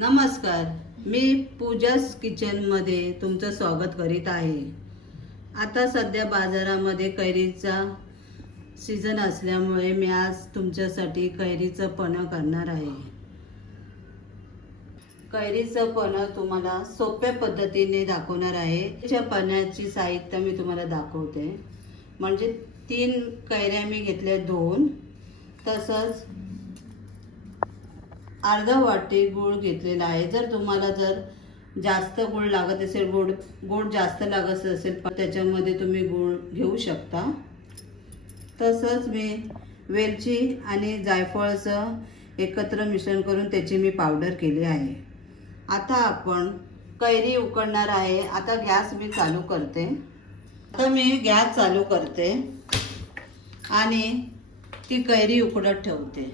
नमस्कार, मी पूजास किचनमध्ये तुमचं स्वागत करीत आहे। आता सध्या बाजारामध्ये कैरीचा सीजन असल्यामुळे मी आज तुमच्यासाठी कैरीचं पन्ह करणार आहे। कैरीचं पन्ह तुम्हाला सोप्या पद्धतीने दाखवणार आहे। त्याच्या पन्ह्याची साहित्य मी तुम्हाला दाखवते। म्हणजे 3 कैऱ्या मी घेतल्या, 2, तसंच अर्धा वाटी गूळ घेतलेला आहे। जर तुम्हाला जास्त गूळ लागत असेल, गोड जास्त लागत असेल पण त्याच्यामध्ये तुम्ही गूळ घेऊ शकता। तसंच मी वेलची आणि जायफळाचं एकत्र मिश्रण करून त्याची मी पावडर केली आहे। आता आपण कैरी उकडणार आहे। आता गॅस मी चालू करते। आता मी गॅस चालू करते आणि ती कैरी उकडत ठेवते।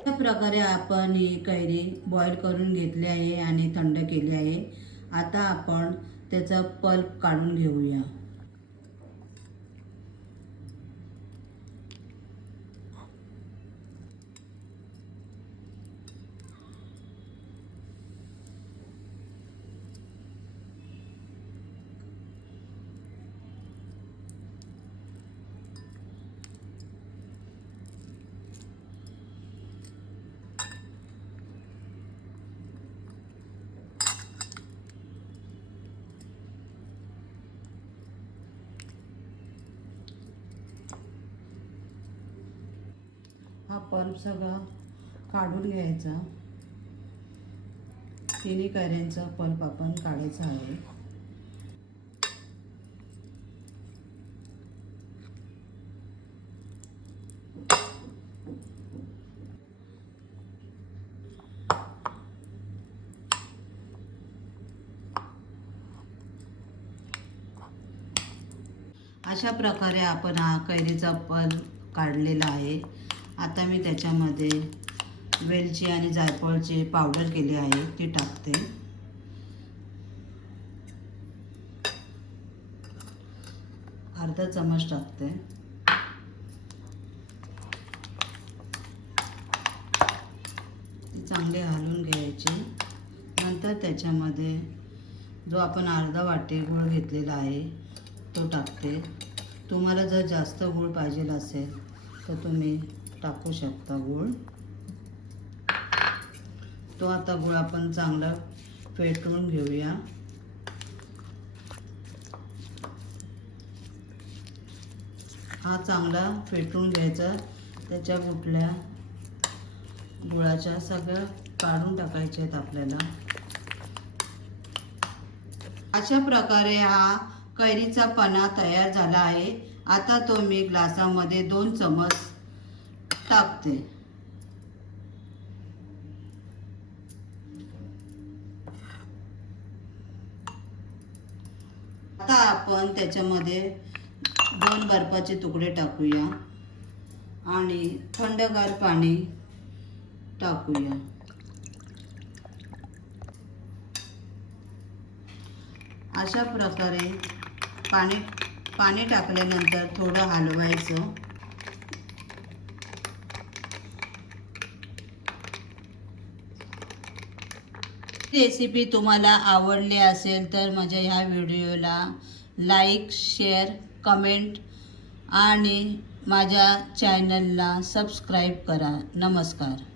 अशा प्रकारे आपण ही कैरी बॉईल करून घेतली आहे आणि थंड केली आहे। आता आपण त्याचा पल्प काढून घेऊया। हा पल्प सगळा काढून घ्यायचा। 3 कैऱ्यांचा पल्प आपण काढायचा आहे। अशा प्रकारे आपण हा कैरीचा पल्प काढलेला आहे। आता मी त्याच्यामध्ये वेलची आणि जायफळची पावडर केली आहे ती टाकते। अर्धा चमच टाकते। ती चांगली हलवून घ्यायची। नंतर त्याच्यामध्ये जो आपण अर्धा वाटी गूळ घेतलेला आहे तो टाकते। तुम्हाला जर जास्त गूळ पाहिजे असेल तर तुम्ही टाकू शकता गूळ। तो आता गूळ आपण चांगला फेटून घेऊया। हा चांगला फेटून घ्यायचा। त्याच्या गुठल्या गुळाच्या सगळ्या काढून टाकायच्या आहेत आपल्याला। अशा प्रकारे हा कैरीचा पन्हा तयार झाला आहे। आता तो मी ग्लासामध्ये 2 चमच टाकते। आता आपण त्याच्यामध्ये 2 बर्फाचे तुकडे टाकूया आणि थंडगार पाणी टाकूया। अशा प्रकारे पाणी टाकल्यानंतर थोडं हलवायचं। रेसिपी तुम्हाला आवडली असेल तर माझ्या ह्या व्हिडिओला लाईक, शेअर, कमेंट आणि माझ्या चॅनलला सबस्क्राईब करा। नमस्कार।